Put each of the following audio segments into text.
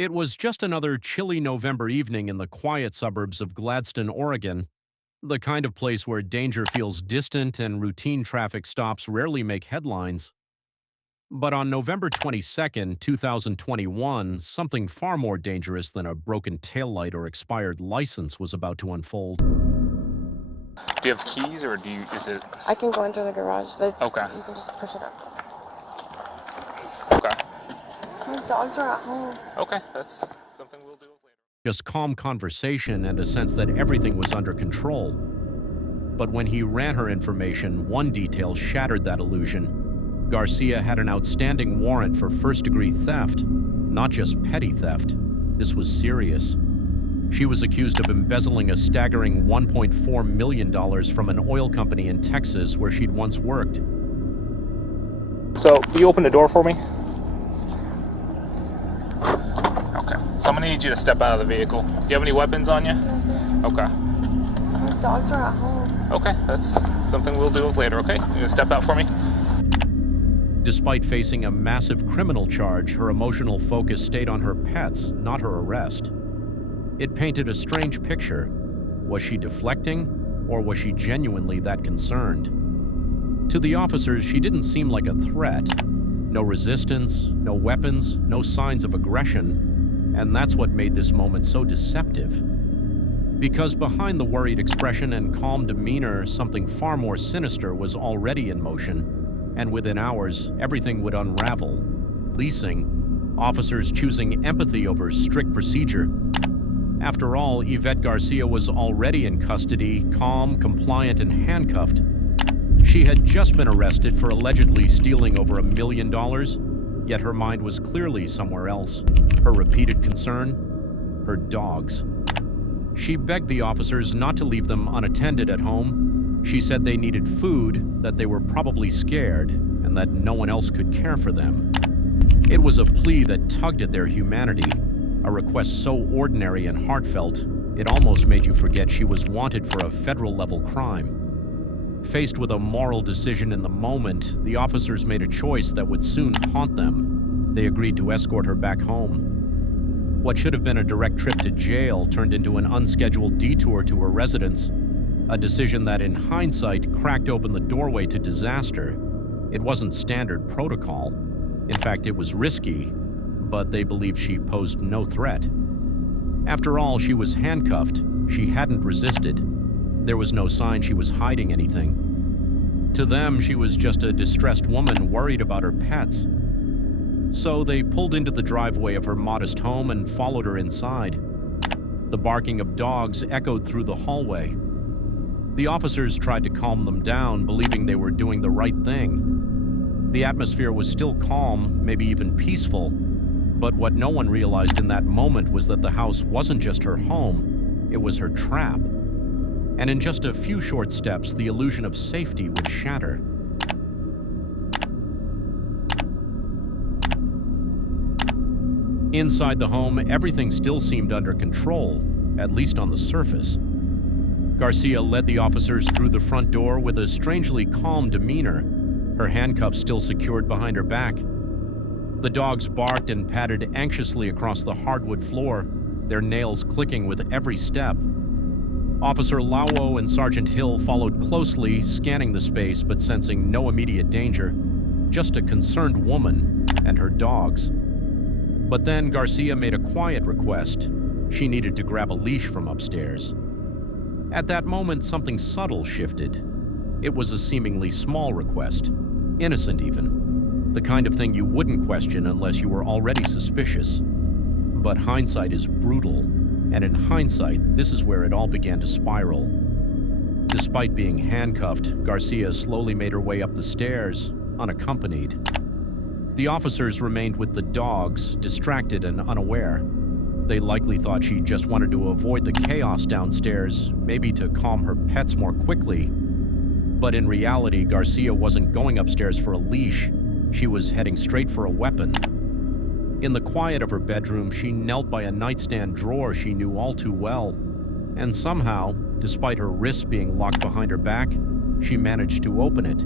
It was just another chilly November evening in the quiet suburbs of Gladstone, Oregon, the kind of place where danger feels distant and routine traffic stops rarely make headlines. But on November 22nd, 2021, something far more dangerous than a broken taillight or expired license was about to unfold. Do you have keys or is it? I can go into the garage. Okay. You can just push it up. Okay. My dogs are at home. Okay, that's something we'll do later. Just calm conversation and a sense that everything was under control. But when he ran her information, one detail shattered that illusion. Garcia had an outstanding warrant for first-degree theft, not just petty theft. This was serious. She was accused of embezzling a staggering $1.4 million from an oil company in Texas where she'd once worked. So, will you open the door for me? Okay. So I'm gonna need you to step out of the vehicle. Do you have any weapons on you? No, sir. Okay. My dogs are at home. Okay, that's something we'll deal with later, okay? You gonna step out for me? Despite facing a massive criminal charge, her emotional focus stayed on her pets, not her arrest. It painted a strange picture. Was she deflecting, or was she genuinely that concerned? To the officers, she didn't seem like a threat. No resistance, no weapons, no signs of aggression, and that's what made this moment so deceptive. Because behind the worried expression and calm demeanor, something far more sinister was already in motion. And within hours, everything would unravel. Leasing, officers choosing empathy over strict procedure. After all, Yvette Garcia was already in custody, calm, compliant, and handcuffed. She had just been arrested for allegedly stealing over $1 million, yet her mind was clearly somewhere else. Her repeated concern? Her dogs. She begged the officers not to leave them unattended at home. She said they needed food, that they were probably scared, and that no one else could care for them. It was a plea that tugged at their humanity, a request so ordinary and heartfelt, it almost made you forget she was wanted for a federal-level crime. Faced with a moral decision in the moment, the officers made a choice that would soon haunt them. They agreed to escort her back home. What should have been a direct trip to jail turned into an unscheduled detour to her residence, a decision that in hindsight cracked open the doorway to disaster. It wasn't standard protocol. In fact, it was risky, but they believed she posed no threat. After all, she was handcuffed. She hadn't resisted. There was no sign she was hiding anything. To them, she was just a distressed woman worried about her pets. So they pulled into the driveway of her modest home and followed her inside. The barking of dogs echoed through the hallway. The officers tried to calm them down, believing they were doing the right thing. The atmosphere was still calm, maybe even peaceful, but what no one realized in that moment was that the house wasn't just her home, it was her trap. And in just a few short steps, the illusion of safety would shatter. Inside the home, everything still seemed under control, at least on the surface. Garcia led the officers through the front door with a strangely calm demeanor, her handcuffs still secured behind her back. The dogs barked and padded anxiously across the hardwood floor, their nails clicking with every step. Officer Lauo and Sergeant Hill followed closely, scanning the space but sensing no immediate danger, just a concerned woman and her dogs. But then Garcia made a quiet request. She needed to grab a leash from upstairs. At that moment, something subtle shifted. It was a seemingly small request, innocent even, the kind of thing you wouldn't question unless you were already suspicious. But hindsight is brutal, and in hindsight, this is where it all began to spiral. Despite being handcuffed, Garcia slowly made her way up the stairs, unaccompanied. The officers remained with the dogs, distracted and unaware. They likely thought she just wanted to avoid the chaos downstairs, maybe to calm her pets more quickly. But in reality, Garcia wasn't going upstairs for a leash. She was heading straight for a weapon. In the quiet of her bedroom, she knelt by a nightstand drawer she knew all too well. And somehow, despite her wrists being locked behind her back, she managed to open it.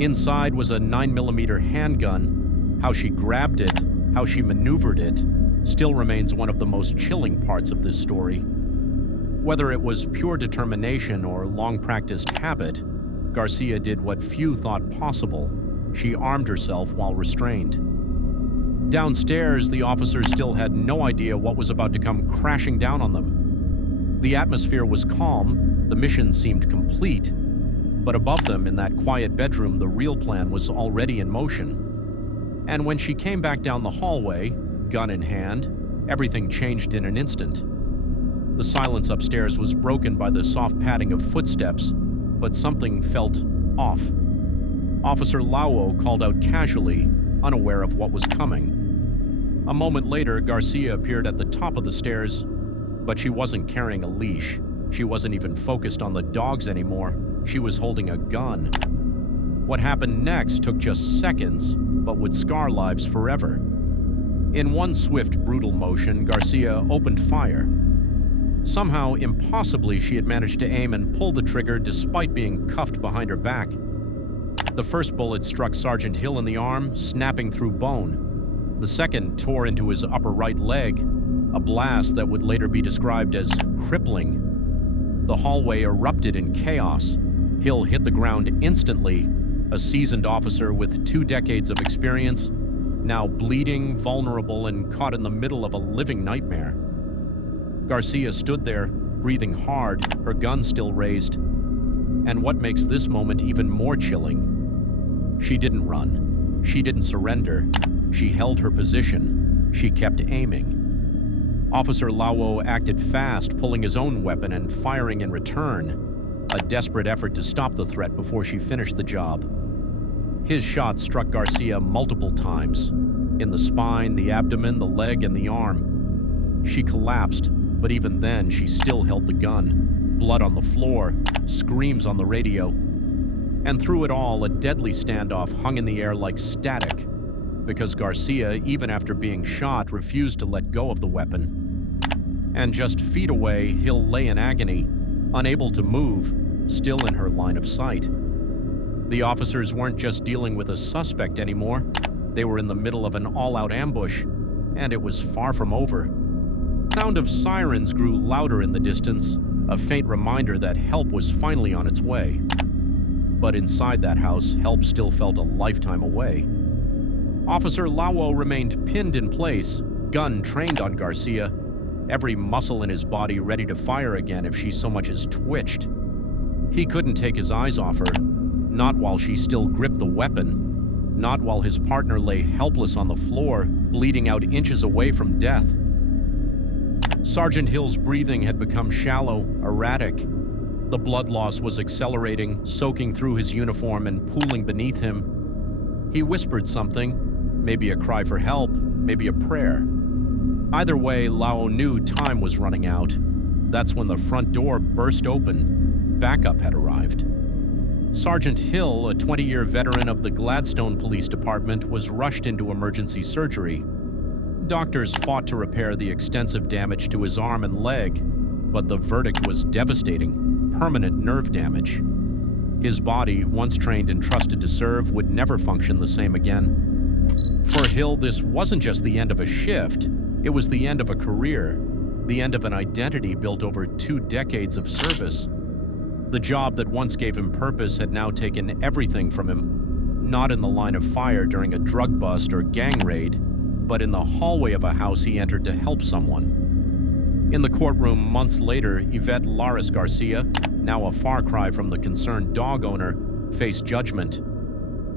Inside was a 9mm handgun. How she grabbed it, how she maneuvered it, still remains one of the most chilling parts of this story. Whether it was pure determination or long-practiced habit, Garcia did what few thought possible. She armed herself while restrained. Downstairs, the officers still had no idea what was about to come crashing down on them. The atmosphere was calm, the mission seemed complete, but above them in that quiet bedroom, the real plan was already in motion. And when she came back down the hallway, gun in hand, everything changed in an instant. The silence upstairs was broken by the soft padding of footsteps, but something felt off. Officer Lauo called out casually, unaware of what was coming. A moment later, Garcia appeared at the top of the stairs, but she wasn't carrying a leash. She wasn't even focused on the dogs anymore. She was holding a gun. What happened next took just seconds, but would scar lives forever. In one swift, brutal motion, Garcia opened fire. Somehow, impossibly, she had managed to aim and pull the trigger despite being cuffed behind her back. The first bullet struck Sergeant Hill in the arm, snapping through bone. The second tore into his upper right leg, a blast that would later be described as crippling. The hallway erupted in chaos. Hill hit the ground instantly, a seasoned officer with 2 decades of experience, now bleeding, vulnerable, and caught in the middle of a living nightmare. Garcia stood there, breathing hard, her gun still raised. And what makes this moment even more chilling? She didn't run. She didn't surrender. She held her position. She kept aiming. Officer Lauo acted fast, pulling his own weapon and firing in return, a desperate effort to stop the threat before she finished the job. His shot struck Garcia multiple times, in the spine, the abdomen, the leg, and the arm. She collapsed, but even then, she still held the gun. Blood on the floor, screams on the radio. And through it all, a deadly standoff hung in the air like static, because Garcia, even after being shot, refused to let go of the weapon. And just feet away, Hill lay in agony, unable to move, still in her line of sight. The officers weren't just dealing with a suspect anymore. They were in the middle of an all-out ambush, and it was far from over. The sound of sirens grew louder in the distance, a faint reminder that help was finally on its way. But inside that house, help still felt a lifetime away. Officer Lauo remained pinned in place, gun trained on Garcia, every muscle in his body ready to fire again if she so much as twitched. He couldn't take his eyes off her, not while she still gripped the weapon, not while his partner lay helpless on the floor, bleeding out inches away from death. Sergeant Hill's breathing had become shallow, erratic. The blood loss was accelerating, soaking through his uniform and pooling beneath him. He whispered something, maybe a cry for help, maybe a prayer. Either way, Lauo knew time was running out. That's when the front door burst open. Backup had arrived. Sergeant Hill, a 20-year veteran of the Gladstone Police Department, was rushed into emergency surgery. Doctors fought to repair the extensive damage to his arm and leg, but the verdict was devastating: permanent nerve damage. His body, once trained and trusted to serve, would never function the same again. For Hill, this wasn't just the end of a shift, it was the end of a career, the end of an identity built over 2 decades of service. The job that once gave him purpose had now taken everything from him, not in the line of fire during a drug bust or gang raid, but in the hallway of a house he entered to help someone. In the courtroom months later, Yvette Laris Garcia, now a far cry from the concerned dog owner, faced judgment.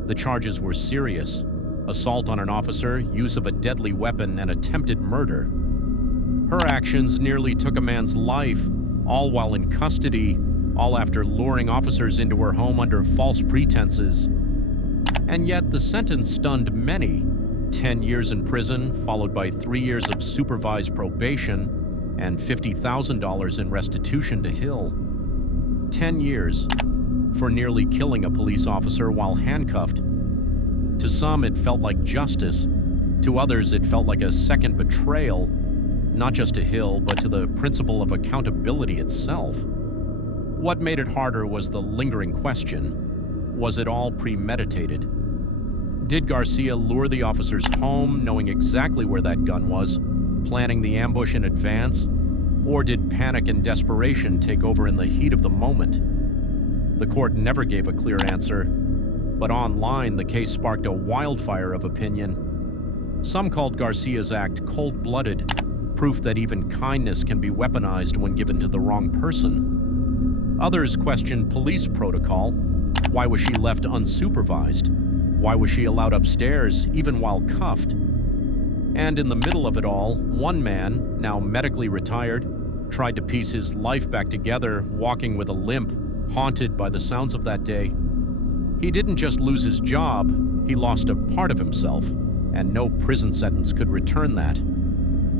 The charges were serious: assault on an officer, use of a deadly weapon, and attempted murder. Her actions nearly took a man's life, all while in custody, all after luring officers into her home under false pretenses. And yet the sentence stunned many: 10 years in prison, followed by 3 years of supervised probation, and $50,000 in restitution to Hill. 10 years for nearly killing a police officer while handcuffed. To some, it felt like justice. To others, it felt like a second betrayal, not just to Hill, but to the principle of accountability itself. What made it harder was the lingering question: was it all premeditated? Did Garcia lure the officers home, knowing exactly where that gun was? planning the ambush in advance? Or did panic and desperation take over in the heat of the moment? The court never gave a clear answer, but online the case sparked a wildfire of opinion. Some called Garcia's act cold-blooded, proof that even kindness can be weaponized when given to the wrong person. Others questioned police protocol. Why was she left unsupervised? Why was she allowed upstairs, even while cuffed? And in the middle of it all, one man, now medically retired, tried to piece his life back together, walking with a limp, haunted by the sounds of that day. He didn't just lose his job, he lost a part of himself, and no prison sentence could return that.